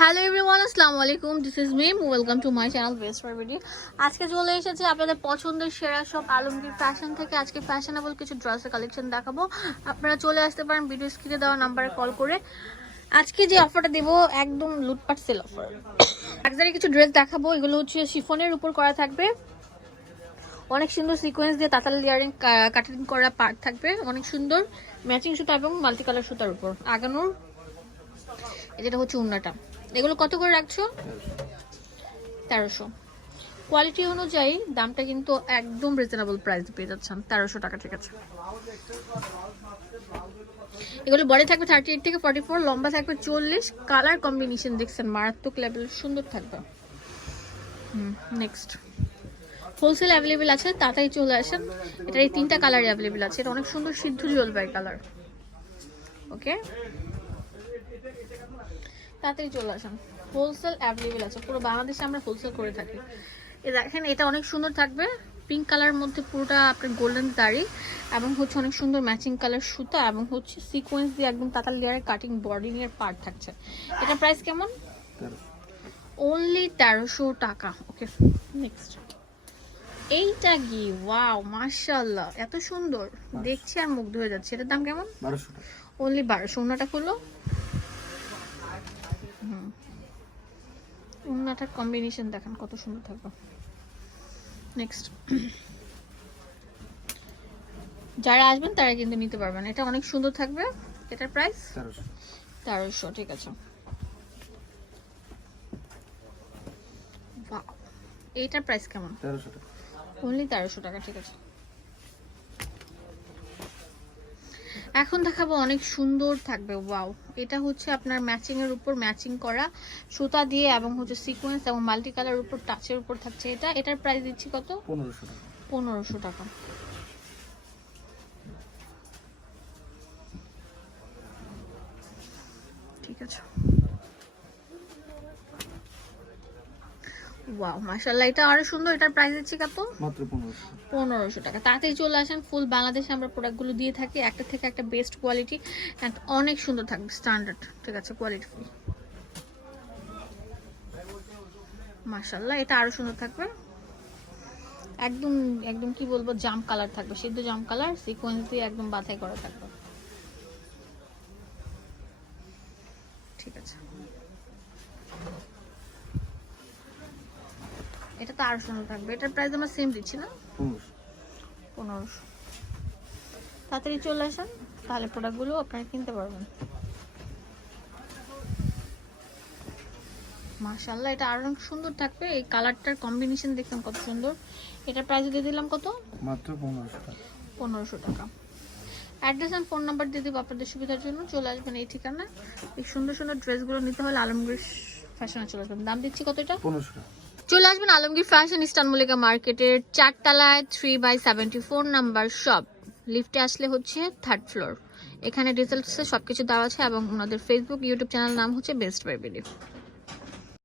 Hello everyone আসসালামু আলাইকুম this is me welcome to my channel best for video আজকে চলে এসেছি আপনাদের পছন্দের সেরা সব আলমগীর ফ্যাশন থেকে। আজকে ফ্যাশনেবল কিছু ড্রেসের কালেকশন দেখাবো। আপনারা চলে আসতে পারেন ভিডিও স্ক্রিনে দেওয়া নাম্বারে কল করে। আজকে যে অফারটা দেবো, একদম লুটপাট সেল অফার লাক্সারি কিছু ড্রেস দেখাবো, এগুলো হচ্ছে শিফনের উপর করা থাকবে। অনেক সুন্দর সিকোয়েন্স দিয়ে তাতাল ইয়ারিং কাটিং করা পার্ট থাকবে। অনেক সুন্দর ম্যাচিং সুতা এবং মাল্টি কালার সুতার উপর। আগানোর এটা হচ্ছে উন্নাটা। এগুলো কত করে রাখছো? তেরোশো। কোয়ালিটি অনুযায়ী দামটা কিন্তু একদম রিজনেবল প্রাইস পেয়ে যাচ্ছেন। তেরোশো টাকা, ঠিক আছে। এগুলো বডি থাকবে থার্টি এইট থেকে ফর্টি ফোর লম্বা থাকবে চল্লিশ। কালার কম্বিনেশন দেখছেন, মারাত্মক লেভেল সুন্দর থাকবে। হুম নেক্সট হোলসেল অ্যাভেলেবেল আছে, তাড়াতাড়ি চলে আসেন। এটার এই তিনটা কালার অ্যাভেলেবেল আছে। এটা অনেক সুন্দর সিদ্ধ জলপাই কালার ওকে তাড়াতাড়ি চলে আসেন। হোলসেল অ্যাভেলেবেল আছে। পুরো বাংলাদেশে আমরা হোলসেল করে থাকি। এ দেখেন এটা অনেক সুন্দর থাকবে। পিঙ্ক কালার মধ্যে পুরোটা আপনার গোল্ডেন দাড়ি এবং হচ্ছে অনেক সুন্দর ম্যাচিং কালার সুতা এবং হচ্ছে সিকোয়েন্স দিয়ে একদম তাতাল লেয়ারের কাটিং বডি নিয়ে পার্ট থাকছে। এটা প্রাইস কেমন? অনলি তেরোশো টাকা। ওকে নেক্সট এইটা কি? ওয়াও মাশাআল্লাহ এত সুন্দর। দেখছি আর মুগ্ধ হয়ে যাচ্ছে। এটার দাম কেমন? বারোশো অনলি বারোশো। ওনাটা খুলো ওনাটার কম্বিনেশন দেখেন কত সুন্দর থাকবে। নেক্সট যারা আসবেন তারা কিন্তু নিতে পারবেন। এটা অনেক সুন্দর থাকবে। এটার প্রাইস তেরোশো। ঠিক আছে. এইটার প্রাইস কেমন? তেরোশো টাকা। অনলি তেরোশো টাকা ঠিক আছে। এখন দেখাবো অনেক সুন্দর থাকবে ওয়াও এটা হচ্ছে আপনার ম্যাচিংয়ের এর উপর ম্যাচিং করা সুতা দিয়ে এবং হচ্ছে সিকোয়েন্স এবং মাল্টি কালার উপর টাচের উপর থাকছে এটা। এটার প্রাইস দিচ্ছি কত? পনেরোশো টাকা। পনেরোশো টাকা। ঠিক আছে। ওয়াও মাশাআল্লাহ এটা আরও সুন্দর এটার প্রাইস দিচ্ছি কত? মাত্র পনেরোশো। পনেরোশো টাকা। তাড়াতাড়ি চলে আসেন ফুল বাংলাদেশে আমরা প্রোডাক্টগুলো দিয়ে থাকি একটা থেকে একটা বেস্ট কোয়ালিটি অ্যান্ড অনেক সুন্দর থাকবে স্ট্যান্ডার্ড ঠিক আছে কোয়ালিটি ফুল মাশাল্লাহ এটা আরও সুন্দর থাকবে। একদম একদম কি বলব জাম কালার থাকবে সিদ্ধ জাম কালার সিকোয়েন্স দিয়ে একদম বাছাই করা থাকবে। ঠিক আছে। তো আরও সুন্দর থাকবে। এটার প্রাইস আমরা সেম দিচ্ছি না? পনেরোশো। পনেরোশো। তাড়াতাড়ি চলে আসেন তাহলে প্রোডাক্টগুলো আপনারা কিনতে পারবেন। মাশাল্লাহ এটা আরও অনেক সুন্দর থাকবে। এই কালারটার কম্বিনেশন দেখলাম কত সুন্দর। এটা প্রাইস দিয়ে দিলাম কত? মাত্র পনেরোশো টাকা। পনেরোশো টাকা। অ্যাড্রেস অ্যান্ড ফোন নাম্বার দিয়ে দেবো আপনাদের সুবিধার জন্য। চলে আসবেন এই ঠিকানা এই সুন্দর সুন্দর ড্রেসগুলো নিতে হলে আলমগীর ফ্যাশনে চলে আসবেন। দাম দিচ্ছি কত এটা? পনেরোশো টাকা। চলে আসবেন আলমগীর ফ্যাশন ইস্তানমুলিকা মার্কেটের চারতলায় three by seventy four number shop লিফটে আসলে হচ্ছে থার্ড ফ্লোর এখানে ডিটেলসে সব কিছু দেওয়া আছে এবং ওনাদের ফেসবুক ইউটিউব চ্যানেল নাম হচ্ছে বেস্ট বাই বিলিভ